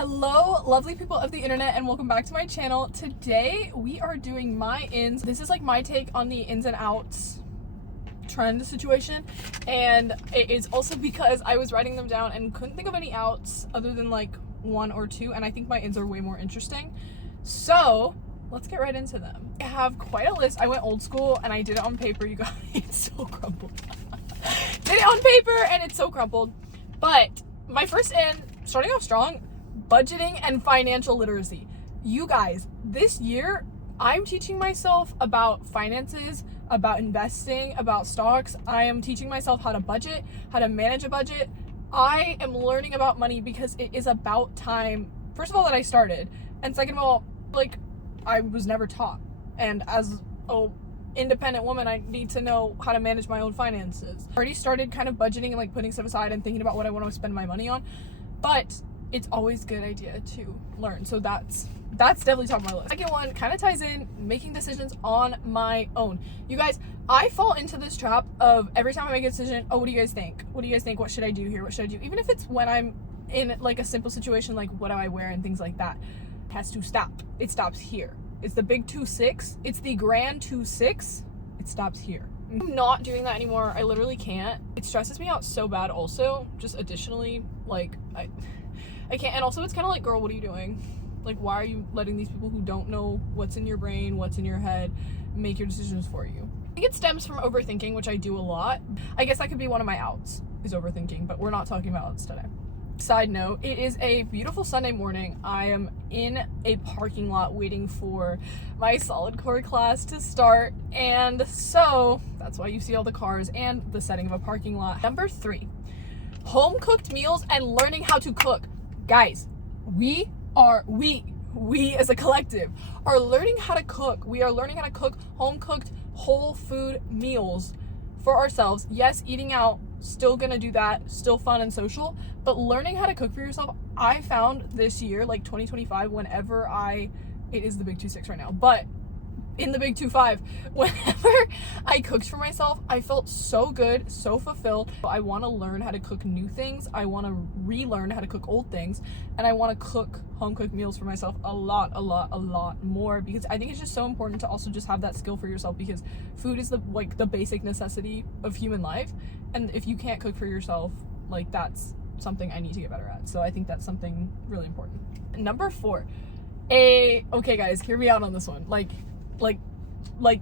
Hello, lovely people of the internet, and welcome back to my channel. Today we are doing my ins. This is like my take on the ins and outs trend situation, and it is also because I was writing them down and couldn't think of any outs other than like one or two, and I think my ins are way more interesting. So let's get right into them. I have quite a list. I went old school and I did it on paper, you guys. It's so crumpled. Did it on paper and it's so crumpled. But my first in, starting off strong, budgeting and financial literacy. You guys, this year I'm teaching myself about finances, about investing, about stocks. I am teaching myself how to budget, how to manage a budget. I am learning about money because it is about time, first of all, that I started, and second of all, like, I was never taught, and as a independent woman, I need to know how to manage my own finances. I already started kind of budgeting and like putting stuff aside and thinking about what I want to spend my money on, but it's always a good idea to learn. So that's definitely top of my list. Second one kind of ties in making decisions on my own. You guys, I fall into this trap of every time I make a decision, oh, what do you guys think? What do you guys think? What should I do here? What should I do? Even if it's when I'm in like a simple situation, like what do I wear and things like that, it has to stop. It stops here. It's the big 2-6. It's the grand 2-6. It stops here. I'm not doing that anymore. I literally can't. It stresses me out so bad also. Just additionally, like, I can't. And also it's kind of like, girl, what are you doing? Like, why are you letting these people who don't know what's in your brain, what's in your head, make your decisions for you? I think it stems from overthinking, which I do a lot. I guess that could be one of my outs, is overthinking, but we're not talking about outs today. Side note, it is a beautiful Sunday morning. I am in a parking lot waiting for my solid core class to start, and so that's why you see all the cars and the setting of a parking lot. Number 3, home cooked meals and learning how to cook. Guys, we as a collective are learning how to cook. We are learning how to cook home cooked whole food meals for ourselves. Yes, eating out, still gonna do that, still fun and social, but learning how to cook for yourself, I found this year, like 2025, it is the big 2-6 right now, but in the big 2-5, whenever I cooked for myself, I felt so good, so fulfilled. I want to learn how to cook new things. I want to relearn how to cook old things, and I want to cook home cooked meals for myself a lot more, because I think it's just so important to also just have that skill for yourself, because food is the basic necessity of human life, and if you can't cook for yourself, like, that's something I need to get better at. So I think that's something really important. Number 4, okay guys, hear me out on this one. Like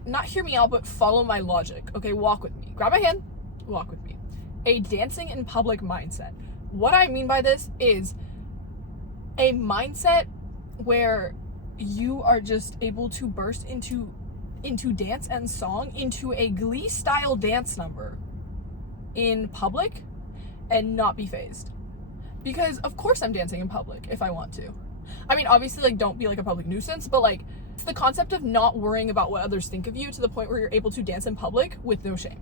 not hear me out, but follow my logic. Okay, walk with me. Grab my hand, walk with me. A dancing in public mindset. What I mean by this is a mindset where you are just able to burst into dance and song, into a Glee style dance number in public and not be fazed. Because of course I'm dancing in public if I want to. I mean, obviously, like, don't be like a public nuisance, but like, it's the concept of not worrying about what others think of you to the point where you're able to dance in public with no shame.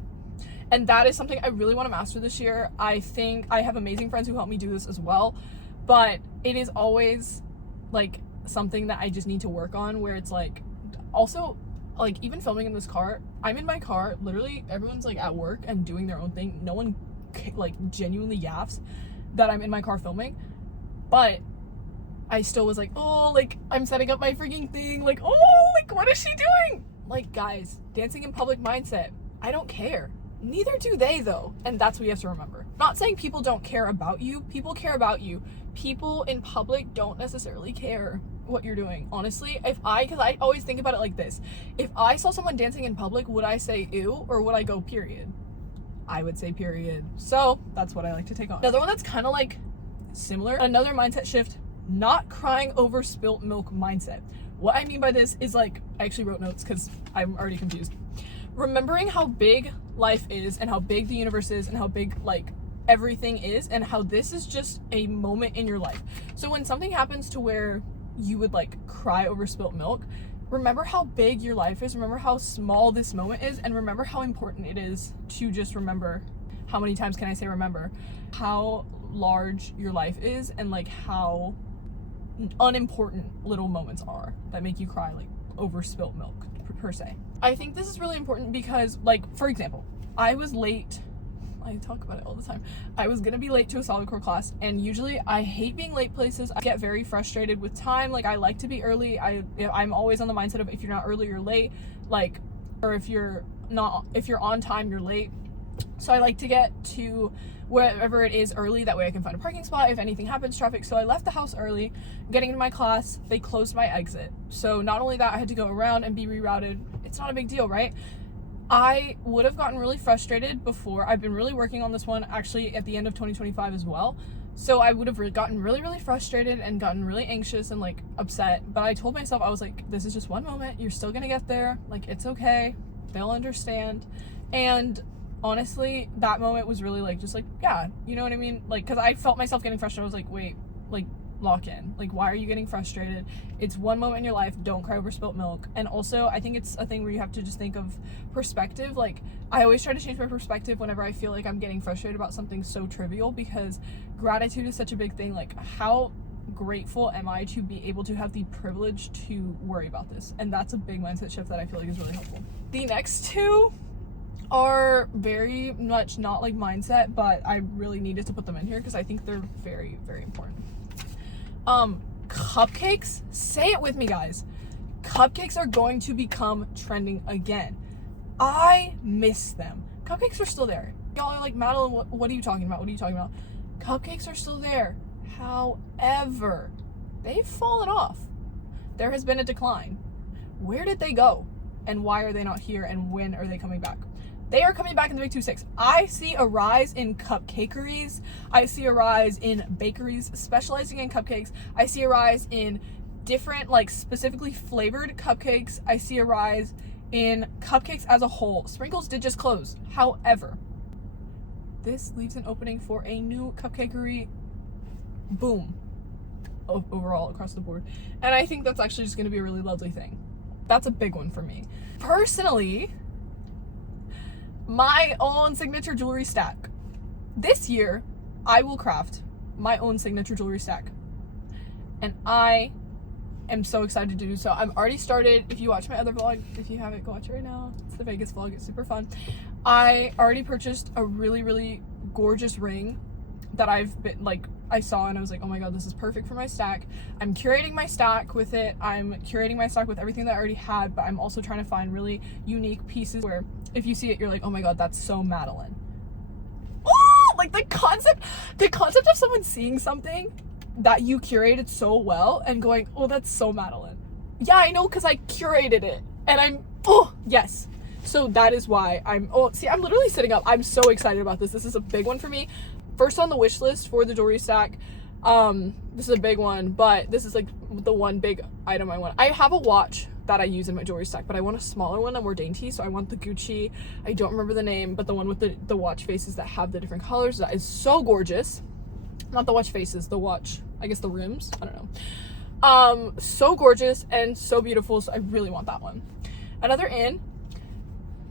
And that is something I really want to master this year. I think I have amazing friends who help me do this as well, but it is always like something that I just need to work on, where it's like, also, like, even filming in this car, I'm in my car, literally everyone's like at work and doing their own thing. No one like genuinely yaps that I'm in my car filming, but I still was like, oh, like, I'm setting up my freaking thing, like, oh, like, what is she doing? Like, guys, dancing in public mindset, I don't care. Neither do they, though, and that's what you have to remember. Not saying people don't care about you. People care about you. People in public don't necessarily care what you're doing. Honestly, because I always think about it like this. If I saw someone dancing in public, would I say ew, or would I go period? I would say period. So that's what I like to take on. Another one that's kind of like similar, another mindset shift, not crying over spilt milk mindset. What I mean by this is, like, I actually wrote notes because I'm already confused. Remembering how big life is and how big the universe is and how big, like, everything is, and how this is just a moment in your life. So when something happens to where you would like cry over spilt milk, remember how big your life is, remember how small this moment is, and remember how important it is to just remember. How many times can I say remember? How large your life is, and like how unimportant little moments are that make you cry, like over spilt milk per se. I think this is really important because, like, for example, I was late I talk about it all the time. I was gonna be late to a solid core class, and usually I hate being late places. I get very frustrated with time. Like, I like to be early. I'm always on the mindset of if you're not early, you're late. Like, or if you're on time, you're late. So I like to get to wherever it is early, that way I can find a parking spot if anything happens, traffic. So I left the house early. Getting into my class, they closed my exit. So not only that, I had to go around and be rerouted. It's not a big deal, right? I would have gotten really frustrated before. I've been really working on this one actually at the end of 2025 as well. So I would have gotten really, really frustrated and gotten really anxious and like upset. But I told myself, I was like, this is just one moment. You're still gonna get there. Like, it's okay. They'll understand. And honestly, that moment was really like, just like, yeah, you know what I mean? Like, because I felt myself getting frustrated. I was like, wait, like, lock in. Like, why are you getting frustrated? It's one moment in your life. Don't cry over spilt milk. And also, I think it's a thing where you have to just think of perspective. Like, I always try to change my perspective whenever I feel like I'm getting frustrated about something so trivial, because gratitude is such a big thing. Like, how grateful am I to be able to have the privilege to worry about this? And that's a big mindset shift that I feel like is really helpful. The next two are very much not like mindset, but I really needed to put them in here because I think they're very, very important. Cupcakes, say it with me, guys. Cupcakes are going to become trending again. I miss them. Cupcakes are still there. Y'all are like, Madeline, what are you talking about? What are you talking about? Cupcakes are still there. However, they've fallen off. There has been a decline. Where did they go? And why are they not here? And when are they coming back? They are coming back in the Big 2-6. I see a rise in cupcakeries. I see a rise in bakeries specializing in cupcakes. I see a rise in different, like, specifically flavored cupcakes. I see a rise in cupcakes as a whole. Sprinkles did just close. However, this leaves an opening for a new cupcakery boom overall across the board. And I think that's actually just going to be a really lovely thing. That's a big one for me. Personally, my own signature jewelry stack. This year, I will craft my own signature jewelry stack. And I am so excited to do so. I've already started. If you watch my other vlog, if you haven't, go watch it right now. It's the Vegas vlog. It's super fun. I already purchased a really, really gorgeous ring that I saw and I was like, oh my god, this is perfect for my stack. I'm curating my stack with it. I'm curating my stack with everything that I already had, but I'm also trying to find really unique pieces where if you see it, you're like, oh my god, that's so Madeleine. Oh, like the concept of someone seeing something that you curated so well and going, oh, that's so Madeleine. Yeah, I know, because I curated it. And yes. So that is why I'm literally sitting up. I'm so excited about this. This is a big one for me. First on the wish list for the jewelry stack. This is a big one, but this is like the one big item I want. I have a watch that I use in my jewelry stack, but I want a smaller one and more dainty. So I want the Gucci, I don't remember the name, but the one with the watch faces that have the different colors. That is so gorgeous. Not the watch faces, the watch, I guess the rims, I don't know. So gorgeous and so beautiful. So I really want that one. Another in,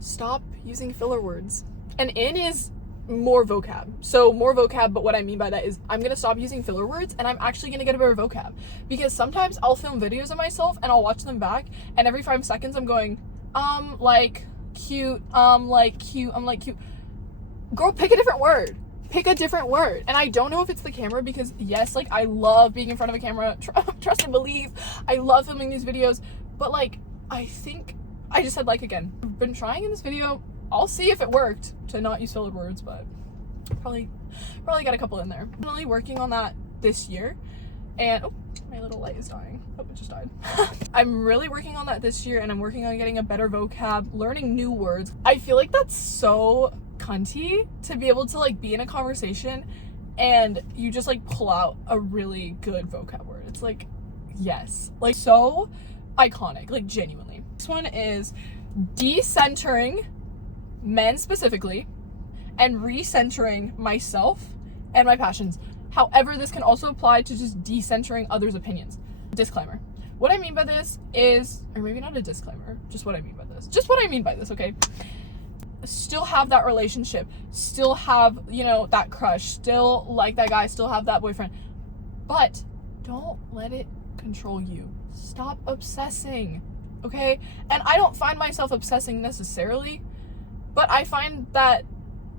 stop using filler words. An in is more vocab. So more vocab, but what I mean by that is I'm gonna stop using filler words and I'm actually gonna get a better vocab, because sometimes I'll film videos of myself and I'll watch them back and every 5 seconds I'm going, like cute, like cute, like cute. Girl, pick a different word. Pick a different word. And I don't know if it's the camera, because yes, like I love being in front of a camera, trust and believe. I love filming these videos, but like I think I just said like again. I've been trying in this video. I'll see if it worked to not use filler words, but probably got a couple in there. I'm really working on that this year, and oh, my little light is dying. Oh, it just died. I'm really working on that this year, and I'm working on getting a better vocab, learning new words. I feel like that's so cunty to be able to like be in a conversation and you just like pull out a really good vocab word. It's like, yes, like so iconic, like genuinely. This one is decentering men specifically and recentering myself and my passions. However, this can also apply to just decentering others' opinions. Disclaimer. What I mean by this is, or maybe not a disclaimer, just what I mean by this. Just what I mean by this, okay? Still have that relationship, still have, you know, that crush, still like that guy, still have that boyfriend, but don't let it control you. Stop obsessing, okay? And I don't find myself obsessing necessarily, but I find that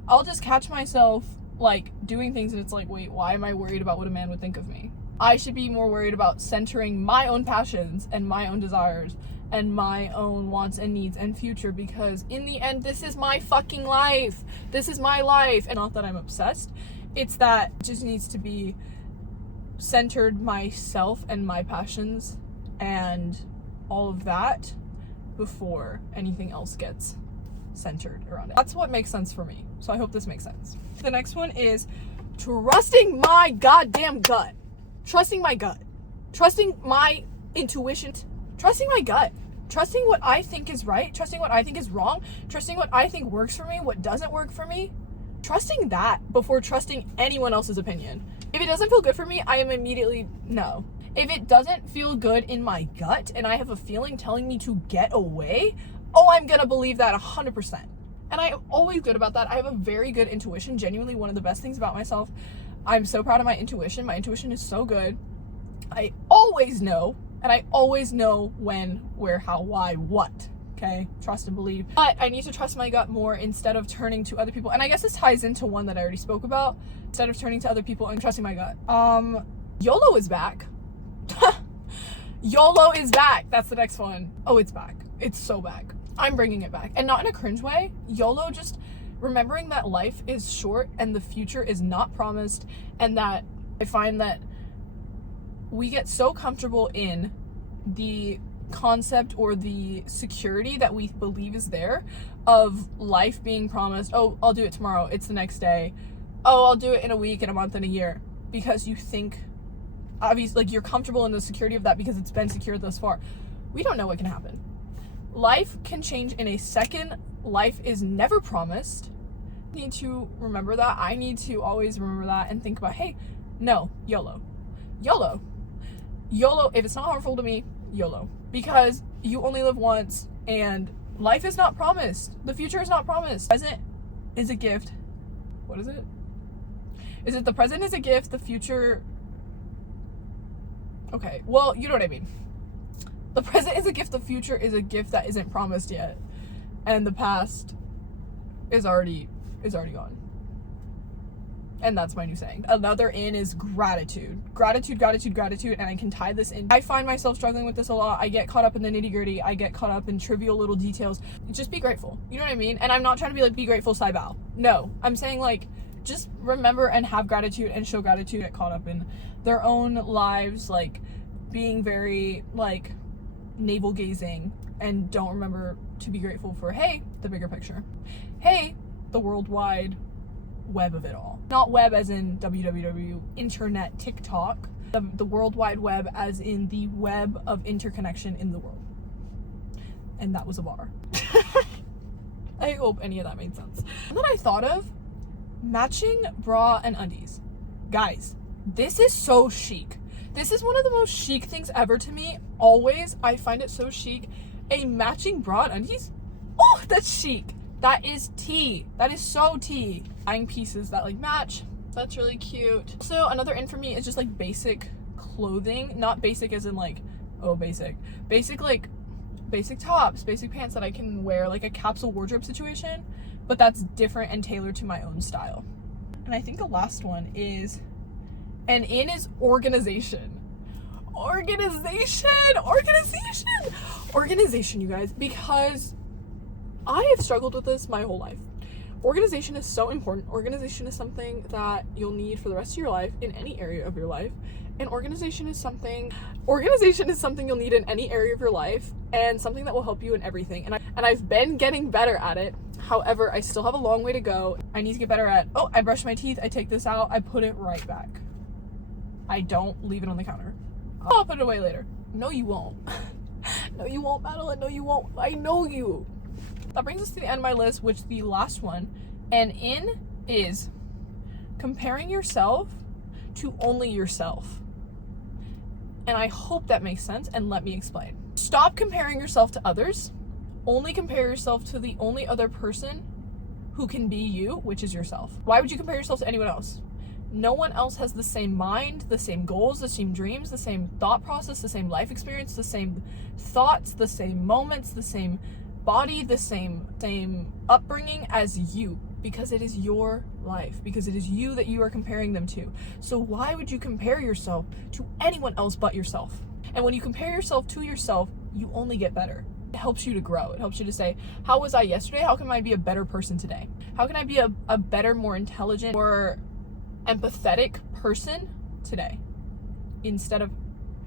I'll just catch myself like doing things and it's like, wait, why am I worried about what a man would think of me? I should be more worried about centering my own passions and my own desires and my own wants and needs and future, because in the end, this is my fucking life. This is my life. And not that I'm obsessed, it's that it just needs to be centered myself and my passions and all of that before anything else gets centered around it. That's what makes sense for me. So I hope this makes sense. The next one is trusting my goddamn gut. Trusting my gut. Trusting my intuition. Trusting my gut. Trusting what I think is right. Trusting what I think is wrong. Trusting what I think works for me, what doesn't work for me. Trusting that before trusting anyone else's opinion. If it doesn't feel good for me, I am immediately no. If it doesn't feel good in my gut and I have a feeling telling me to get away, oh, I'm gonna believe that 100%. And I am always good about that. I have a very good intuition. Genuinely one of the best things about myself. I'm so proud of my intuition. My intuition is so good. I always know, and I always know when, where, how, why, what. Okay, trust and believe. But I need to trust my gut more instead of turning to other people. And I guess this ties into one that I already spoke about. Instead of turning to other people and trusting my gut. YOLO is back. YOLO is back. That's the next one. Oh, it's back. It's so back. I'm bringing it back. And not in a cringe way. YOLO, just remembering that life is short and the future is not promised. And that I find that we get so comfortable in the concept or the security that we believe is there of life being promised. Oh, I'll do it tomorrow. It's the next day. Oh, I'll do it in a week, in a month, in a year. Because you think, obviously, like, you're comfortable in the security of that because it's been secure thus far. We don't know what can happen. Life can change in a second. Life is never promised. I need to remember that. I need to always remember that and think about, hey, no, YOLO. YOLO. YOLO. If it's not harmful to me, YOLO. Because you only live once and life is not promised. The future is not promised. Present is a gift. What is it? Is it the present is a gift, the future... Okay, well, you know what I mean. The present is a gift, the future is a gift that isn't promised yet. And the past is already gone. And that's my new saying. Another in is gratitude. Gratitude, gratitude, gratitude. And I can tie this in. I find myself struggling with this a lot. I get caught up in the nitty gritty. I get caught up in trivial little details. Just be grateful. You know what I mean? And I'm not trying to be like, be grateful, Saibao. No. I'm saying like, just remember and have gratitude and show gratitude. Get caught up in their own lives, like being very like navel gazing, and don't remember to be grateful for, hey, the bigger picture. Hey, the worldwide web of it all. Not web as in www, internet, TikTok. The World Wide Web as in the web of interconnection in the world. And that was a bar. I hope any of that made sense. And then I thought of matching bra and undies. Guys, this is so chic. This is one of the most chic things ever to me. Always, I find it so chic. A matching bra and undies? Oh, that's chic. That is tea. That is so tea. Buying pieces that like match. That's really cute. So another in for me is just like basic clothing. Not basic as in like, oh, basic. Basic like, basic tops, basic pants that I can wear, like a capsule wardrobe situation. But that's different and tailored to my own style. And I think the last one is, and in is organization. Organization, you guys, because I have struggled with this my whole life. Organization is so important. Organization is something that you'll need for the rest of your life in any area of your life. And organization is something you'll need in any area of your life, and something that will help you in everything. And I've been getting better at it. However, I still have a long way to go. I need to get better at, oh, I brush my teeth, I take this out, I put it right back. I don't leave it on the counter. I'll put it away later. No, you won't. No, you won't, Madeleine. No, you won't. I know you. That brings us to the end of my list, which the last one, and in is comparing yourself to only yourself. And I hope that makes sense, and let me explain. Stop comparing yourself to others. Only compare yourself to the only other person who can be you, which is yourself. Why would you compare yourself to anyone else? No one else has the same mind, the same goals, the same dreams, the same thought process, the same life experience, the same thoughts, the same moments, the same body, the same upbringing as you. because it is your life, because it is you that you are comparing them to. So why would you compare yourself to anyone else but yourself? And when you compare yourself to yourself, you only get better. It helps you to grow. It helps you to say, how was I yesterday? How can I be a better person today? How can I be a better, more intelligent, more empathetic person today instead of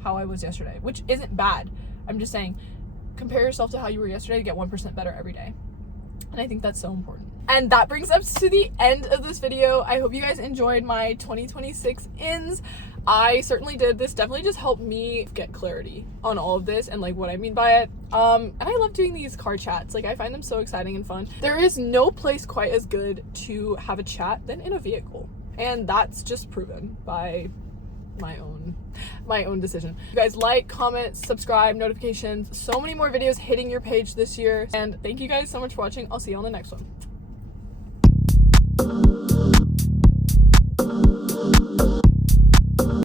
how I was yesterday, which isn't bad. I'm just saying, compare yourself to how you were yesterday to get 1% better every day. And I think that's so important. And that brings us to the end of this video. I hope you guys enjoyed my 2026 ins. I certainly did. This definitely just helped me get clarity on all of this and like what I mean by it. And I love doing these car chats. Like, I find them so exciting and fun. There is no place quite as good to have a chat than in a vehicle. And that's just proven by my own decision. You guys like, comment, subscribe, notifications, so many more videos hitting your page this year. And thank you guys so much for watching. I'll see you on the next one.